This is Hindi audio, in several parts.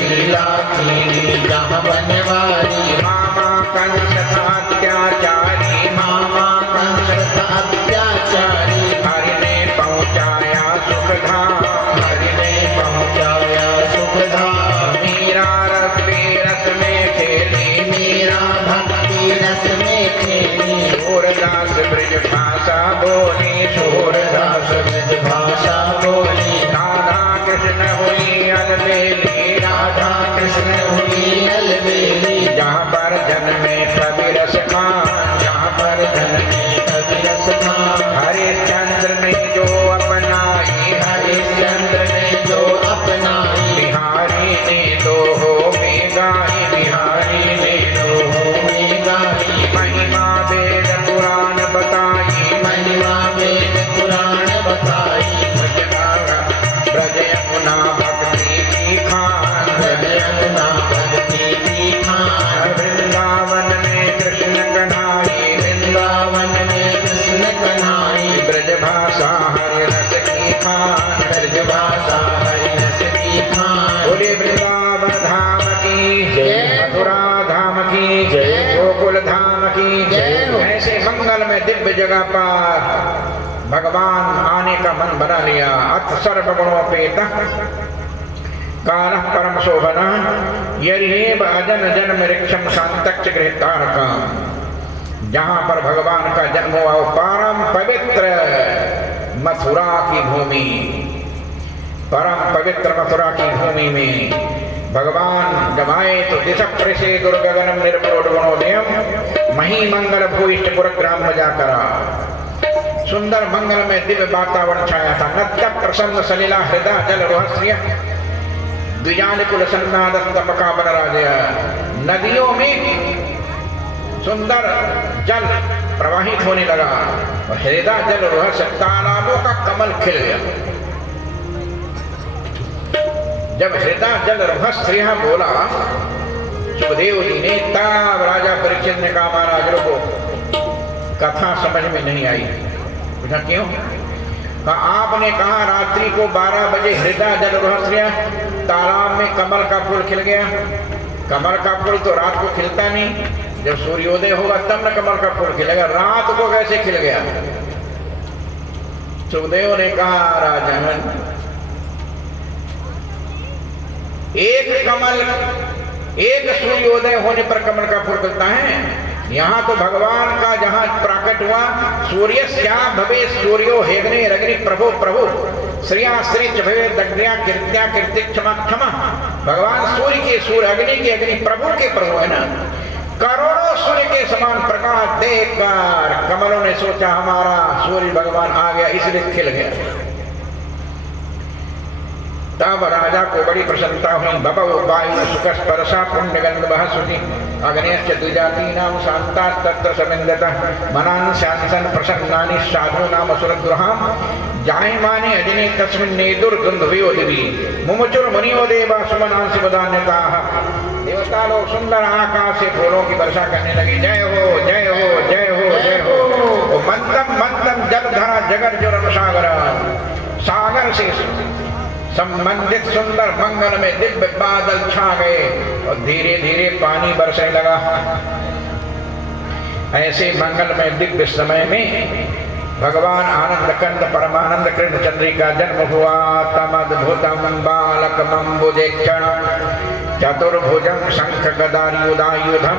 लीला खेली जहाँ बनवारी। मामा कंस था अत्याचारी, मामा कंस था अत्याचारी, हरि ने पहुँचाया सुख धाम, हरि ने पहुँचाया सुख धाम। मीरा रस में खेली, मीरा भक्ति रस में खेली, सूरदास ब्रज भाषा बोली, सूरदास ब्रज भाषा बोली। राधा कृष्ण हुई अलबेली, राधा कृष्ण हुई अलबेली, जहाँ पर जन्मे कवि रस खान, जहाँ पर जन्मे कवि रस खान। हरिश्चंद्र ने जो अपनाई, हरिश्चंद्र ने जो अपनाई, बिहारी ने दो हो में गाई, बिहारी ने दोहों में गाई। महिमा वेद पुराण बताई, महिमा वेद पुराण बताई, ब्रज यमुना भक्ति की खान, ब्रज यमुना भक्ति की खान। वृंदावन में कृष्ण कन्हाई, वृंदावन में कृष्ण कन्हाई, ब्रज भाषा हरि रस की खान, ब्रज भाषा हरि रस की खान। बोले वृंदावन धाम की जय। मथुरा धाम की जय। गोकुल धाम की जय हो। ऐसे मंगल में दिव्य जगह पर भगवान आने का मन बना लिया। अथ सर्वगुणोपेत कालः परम शोभन यरिहेव अजन जन्म ऋक्षम शांतक्ष गृहतारकम। जहाँ पर भगवान का जन्म हुआ वो परम पवित्र मथुरा की भूमि, परम पवित्र मथुरा की भूमि में भगवान जब आए तो दिश प्रसे दुर्गगनम निर्मलोड गुणोदयम मही मंगल भूइष्ट पुरग्राम जाकर सुंदर मंगल में दिव्य वातावरण छाया था। नद्य प्रसन्न सलिला हृदय जल रोहस्रिय द्विजान कुल सन्नादस्तमका बन राजया। नदियों में सुंदर जल प्रवाहित होने लगा और हृदय जल रोहस तालाबों का कमल खिल गया। जब हृदय जल रोहस्रिय बोला सुखदेव जी ने, तब राजा परीक्षित ने कहा महाराज रुको, कथा समझ में नहीं आई। पूछा क्यों? कहा आपने कहा रात्रि को 12 बजे हृदय जल रहस्य तालाब में कमल का फूल खिल गया। कमल का फूल तो रात को खिलता नहीं, जब सूर्योदय होगा तब न कमल का फूल खिलेगा, रात को कैसे खिल गया? सुखदेव ने कहा राजन, एक सूर्योदय होने पर कमल का फूल खिलता है। यहाँ तो भगवान का जहाँ प्रकट हुआ, सूर्य क्या भवे सूर्यो हेग्ने रग्नि प्रभु प्रभु श्रिया श्री भवे दग्ध्या कीर्त्या कीर्ति क्षमा क्षमा। भगवान सूर्य के सूर्य, अग्नि के अग्नि, प्रभु के प्रभु है ना। करोड़ों सूर्य के समान प्रकाश देखकर कमलों ने सोचा हमारा सूर्य भगवान आ गया, इसलिए खिल गया। तब राजा को बड़ी प्रसन्नता हुई। बभौ वायु सुख स्पर्शा पुण्य गंध बह सुखी अग्नेश्च द्विजाती नाम शांता तत्र समिंदतः मनान शांसन प्रसन्नानि साधु नाम असुरद्रुहाम जाहि माने अजने तस्मिन् नेदुर्गंधवियो दिवि मुमुचुर मुनियो देवा सुमनांसि वदान्यताः। देवता लोग सुंदर आकाश से फूलों की वर्षा करने लगे। जय हो जय हो जय हो जय हो। मंदम मंदम जलधरा जगर जुरम सागर, सागर से संबंधित सुंदर मंगल में दिव्य बादल छा गए और धीरे धीरे पानी बरसने लगा। ऐसे मंगल में दिव्य समय में भगवान आनंद कंद परमानंद कृष्ण चंद्री का जन्म हुआ। तम अद्भुतम बालकमंबुजेक्षण चतुर्भुजं शंख गदायुधायुधम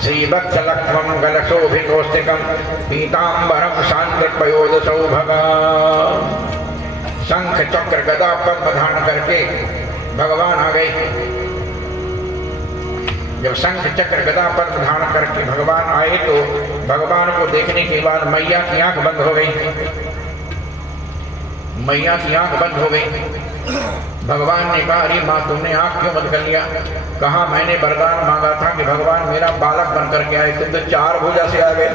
श्रीवत्स लक्ष्मं गलशोभितोस्तिकं पीतांबरं शांतिपयोध सौभगम्। शंख चक्र गदा पद्म धारण करके भगवान आ गए। जब शंख चक्र गदा पद्म धारण करके भगवान आए तो भगवान को देखने के बाद मैया की आंख बंद हो गई। मैया की आंख बंद हो गई। भगवान ने कहा अरे माँ तुमने आंख क्यों बंद कर लिया? कहा मैंने वरदान मांगा था कि भगवान मेरा बालक बन करके आए, तुम तो 4 भुजा से आ गए।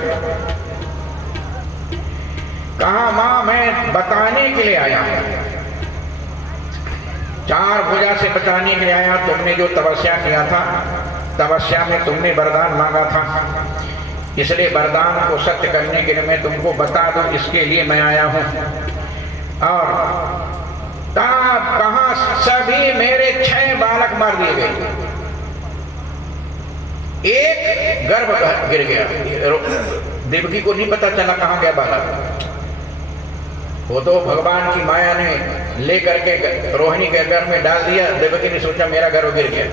कहा मां मैं बताने के लिए आया, 4 भुजा से बताने के लिए आया। तुमने जो तपस्या किया था, तपस्या में तुमने वरदान मांगा था, इसलिए वरदान को सत्य करने के लिए मैं तुमको बता दूं, इसके लिए मैं आया हूं। और तब कहा सभी मेरे 6 बालक मार दिए गए। एक गर्भ गिर गया, देवकी को नहीं पता चला कहां गया बालक। वो तो भगवान की माया ने लेकर के रोहिणी के गर्भ में डाल दिया। देवकी ने सोचा मेरा गर्भ गिर गया।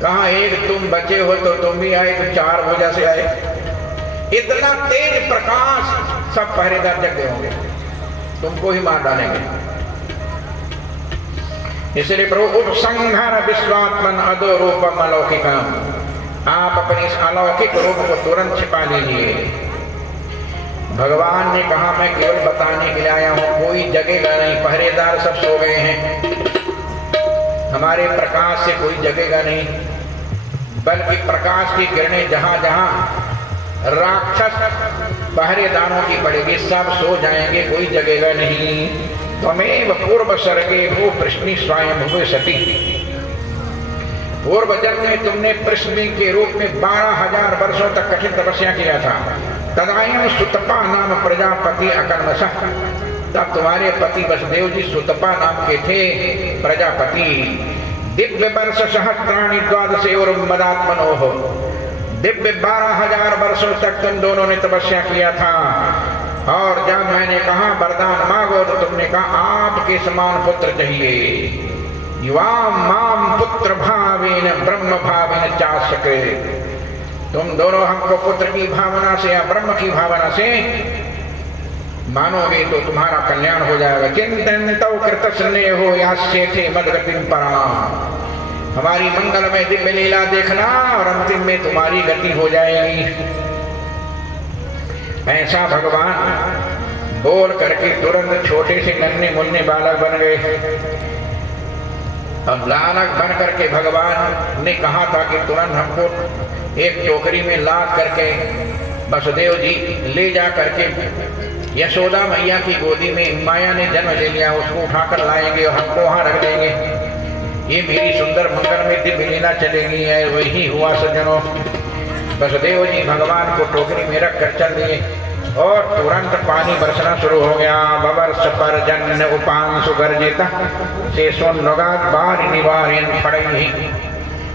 कहा एक तुम बचे हो तो तुम भी आए, तो 4 भुजा से आए। इतना तेज प्रकाश, सब पहरेदार जग गए होंगे, तुमको ही मार डालेंगे। इसलिए प्रभु उपसंहार विश्वात्मन अदो रूपम अलौकिकम, आप अपने इस अलौकिक रूप को तुरंत छिपा लीजिए। भगवान ने कहा मैं केवल बताने के लिए आया हूं, कोई जगेगा नहीं, पहरेदार सब सो गए हैं, हमारे प्रकाश से कोई जगेगा नहीं, बल्कि प्रकाश की किरणें जहां जहां राक्षस पहरेदारों की पड़ेगी सब सो जाएंगे, कोई जगेगा नहीं। त्वमेव पूर्व सर्गे भू पृष्णी स्वयं भुवे सती, पूर्व जन्म में तुमने पृथ्वी के रूप में 12,000 वर्षों तक कठिन तपस्या किया था। तदायम सुतपा नाम प्रजापति अकर्मशः, तब तुम्हारे पति वसुदेव जी सुतपा नाम के थे प्रजापति। दिव्य वर्ष सहस्राणि द्वादशे और मदात्मनोः, दिव्य 12,000 वर्षों तक तुम दोनों ने तपस्या किया था। और जब मैंने कहा वरदान मांगो तो तुमने कहा आपके समान पुत्र चाहिए। युवाम माम पुत्र भावेन ब्रह्म भावेन चासके, तुम दोनों हमको पुत्र की भावना से या ब्रह्म की भावना से मानोगे तो तुम्हारा कल्याण हो जाएगा। चिंतन तो कृत स्नेहो यास्ये थे मदगतिम पराम, हमारी मंगलमय दिव्य लीला देखना और अंतिम में तुम्हारी गति हो जाएगी। ऐसा भगवान बोल करके तुरंत छोटे से नन्हे मुन्ने बालक बन गए। अब बालक बन करके भगवान ने कहा था कि तुरंत हमको एक टोकरी में लाद करके वसुदेव जी ले जा करके यशोदा मैया की गोदी में माया ने जन्म ले लिया, उसको उठाकर लाएंगे और हमको वहां रख देंगे। ये मेरी सुंदर मंगल में दिव्य लीला चलेगी। है वही हुआ सज्जनों, वसुदेव जी भगवान को टोकरी में रख कर चल दिए और तुरंत पानी बरसना शुरू हो गया। बवर्ष पर जन उपांशु गर्जित से सोनगात बार निवारेन फड़ई,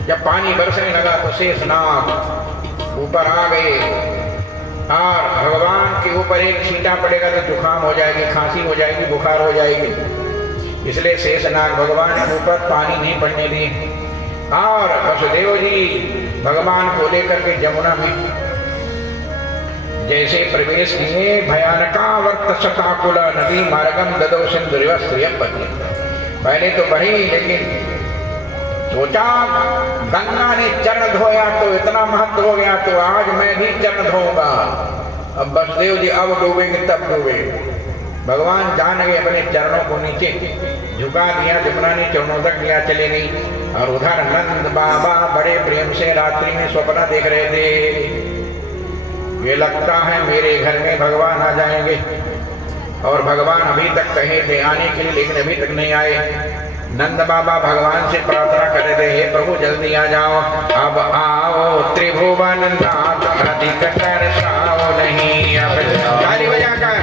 जब पानी बरसने लगा तो शेषनाग ऊपर आ गए और भगवान के ऊपर एक छींटा पड़ेगा तो जुकाम हो जाएगी, खांसी हो जाएगी, बुखार हो जाएगी, इसलिए शेषनाग भगवान के ऊपर पानी नहीं पड़ने दिए। और वसुदेव जी भगवान को लेकर के जमुना में जैसे प्रवेश किए, भयानका वर्त शताकुल नदी मार्गम ददौ सिंधुरिवस्त्रियपति, पहले तो बढ़ी लेकिन सोचा गंगा ने चरण धोया तो इतना महत्व हो गया तो आज मैं भी चरण धोऊंगा। अब वसुदेव जी अब डूबेंगे तब डूबे, भगवान जान गए अपने चरणों को नीचे झुका दिया, जमुना ने चरणों तक लिया चले गई। और उधर नंद बाबा बड़े प्रेम से रात्रि में स्वप्न देख रहे थे, ये लगता है मेरे घर में भगवान आ जाएंगे। और भगवान अभी तक कहे थे आने के लिए लेकिन अभी तक नहीं आए। नंद बाबा भगवान से प्रार्थना कर रहे थे, हे प्रभु जल्दी आ जाओ, अब आओ त्रिभुवन नाथ अधिक तरसाओ नहीं। अब ताली बजाकर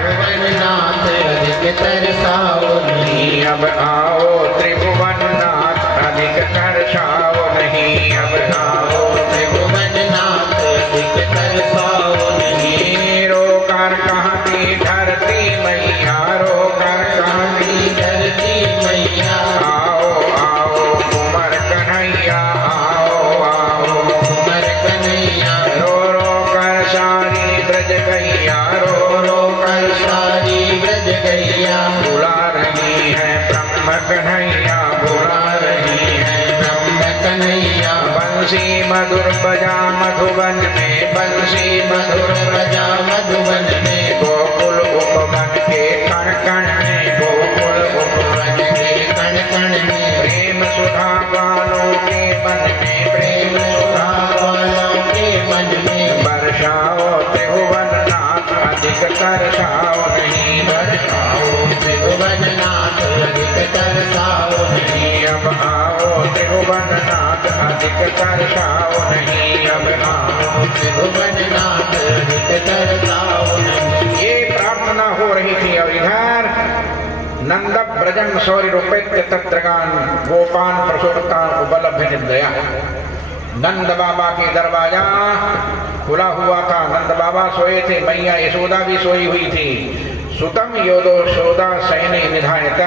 नाथ अधिक तरसाओ नहीं, अब आओ त्रिभुवन नाथ अधिक तरसाओ नहीं। अब आओ त्रिभुवन नाथ अधिक तरसाओ नहीं। रोकर कहती धरती मैया, रोकर कहती धरती मैया, आओ आओ कुंवर कन्हैया, आओ आओ कुंवर कन्हैया, रो रो कर सारी ब्रज गैया, रो रो कर सारी ब्रज गैया, बुला रही है ब्रह्म कन्हैया, बुला रही है ब्रह्म कन्हैया। बंसी मधुर बजा मधुबन में, बंसी मधुर प्रजा मधुबन में, गोकुल उपवन के कण कण में, गोकुल उपवन के कण कण में, प्रेम सुधा वालों के मन में, प्रेम सुधा वालों के मन में, बरसाओ त्रिभुवन नाथ अधिक तरसाओ नहीं, बरसाओ त्रिभुवन नाथ अधिक तरसाओ नहीं। अब आओ त्रिभुवन नाथ अधिक तरसाओ नहीं। अब आओ त्रिभुवन नाथ अधिक तरसाओ नहीं। ये प्रार्थना हो रही थी और इधर नंद व्रजन सौरी रूपैत्य तत्रगान गोपान प्रसोक्तान उपलब्ध निर्दया। नंद बाबा के दरवाजा खुला हुआ था, नंद बाबा सोए थे, मैया यशोदा भी सोई हुई थी। सुतम योदो शोदा सैने निधायत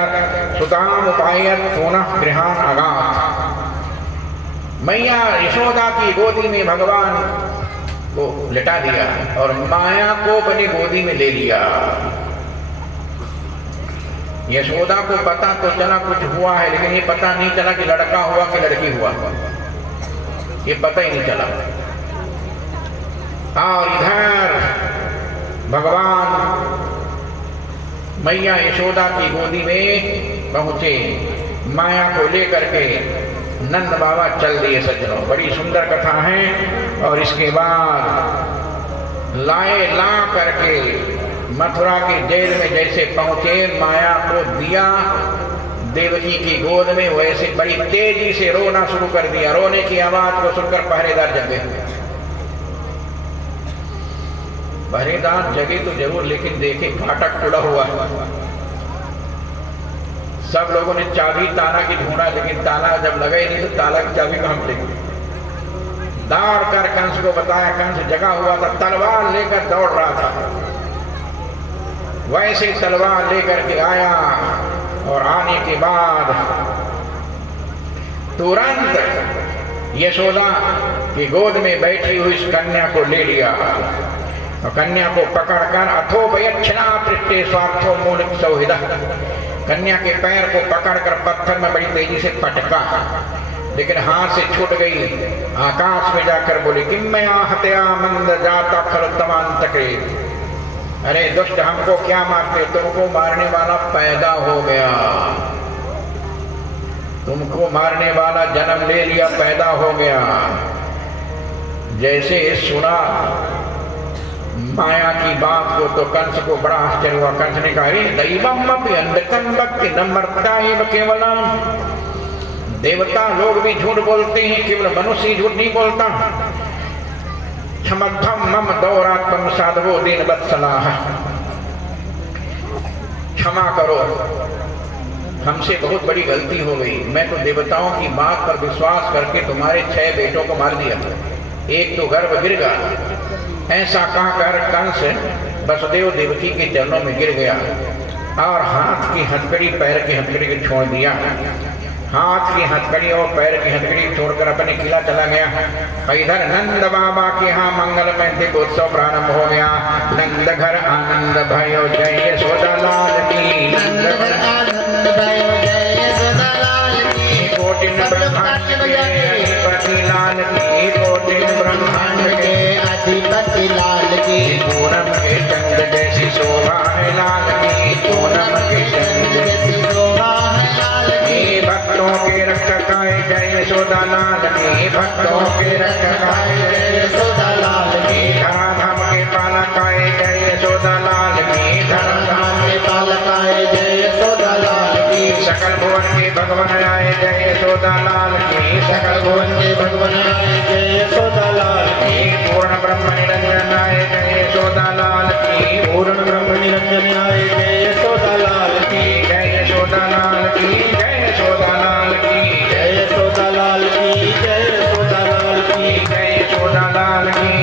सुताम उपायत पुनः गृहान आगात। मैया यशोदा की गोदी में भगवान को लिटा दिया और माया को अपनी गोदी में ले लिया। यशोदा को पता तो चला कुछ हुआ है, लेकिन ये पता नहीं चला कि लड़का हुआ कि लड़की हुआ, ये पता ही नहीं चला। और इधर भगवान मैया यशोदा की गोदी में पहुंचे, माया को लेकर के नंद बाबा चल दिए। सज्जनों, बड़ी सुंदर कथा है। और इसके बाद लाए ला करके मथुरा के जेल में जैसे पहुंचे, माया को दिया देवकी की गोद में, वैसे बड़ी तेजी से रोना शुरू कर दिया। रोने की आवाज को सुनकर पहरेदार जगे। पहरेदार जगे तो जरूर, लेकिन देखे फाटक खुला हुआ। सब लोगों ने चाबी ताला की ढूंढा, लेकिन ताला जब लगा ही नहीं तो ताला की चाबी कहां मिलेगी। दौड़ कर कंस को बताया, कंस जगा हुआ था, तलवार लेकर दौड़ रहा था। वैसे तलवार लेकर के आया और आने के बाद तुरंत यशोदा की गोद में बैठी हुई इस कन्या को ले लिया और कन्या को पकड़कर अथोपयच्छना पृष्ठे स्वार्थो मूलिक सौहिदा, कन्या के पैर को पकड़कर पत्थर में बड़ी तेजी से पटका, लेकिन हाथ से छूट गई। आकाश में जाकर बोली, किम्मया हत्या मंद जाता खलुत्तमांतके, अरे दुष्ट हमको क्या मारते, तुमको मारने वाला पैदा हो गया, तुमको मारने वाला जन्म ले लिया, पैदा हो गया। जैसे सुना माया की बात को तो कंस को बड़ा आश्चर्य हुआ। कंस ने कहा, दैवम अपि अंधकं भक्ति न मर्ता एव केवलम, देवता लोग भी झूठ बोलते हैं, केवल मनुष्य ही झूठ नहीं बोलता। क्षमध्वम मम दौरात्म साधवो दीन वत्सलाह, क्षमा करो, हमसे बहुत बड़ी गलती हो गई। मैं तो देवताओं की बात पर विश्वास करके तुम्हारे 6 बेटों को मार दिया, एक तो गर्भ गिर गया। ऐसा कहकर कंस वसुदेव देवकी के चरणों में गिर गया और हाथ की हथकड़ी पैर की हथकड़ी को छोड़ दिया। हाथ की हथकड़ी और पैर की हथकड़ी छोड़कर अपने किला चला गया। इधर नंद बाबा के यहाँ मंगलमय दीपोत्सव प्रारंभ हो गया। नंद घर आनंद भयो जय यशोदा लाल की, नंद घर आनंद भयो जय यशोदा लाल की, कोटि ब्रह्मांड के अधिपति लाल की, कोटि ब्रह्मांड के अधिपति लाल की, पूनम के चंद्र जैसी शोभा है लाल की, पूनम के चंद्र जैसी शोभा है लाल की, भक्तों के रक्षकाय जय यशोदा लाल की, भक्तों के रक्षकाय जय यशोदा लाल की, धराधाम के पालकाय जय यशोदा लाल की, धराधाम के पालकाय जय यशोदा लाल की, सकल भुवन के भगवान आए जय यशोदा लाल की, सकल भुवन के भगवान आए जय यशोदा लाल की, पूर्ण ब्रह्म निरंजन आए जय यशोदा लाल की, पूर्ण ब्रह्म निरंजन आए जय यशोदा लाल की, जय यशोदा लाल की, जय यशोदा लाल की, जय यशोदा लाल की, जय यशोदा लाल की, जय यशोदा लाल की।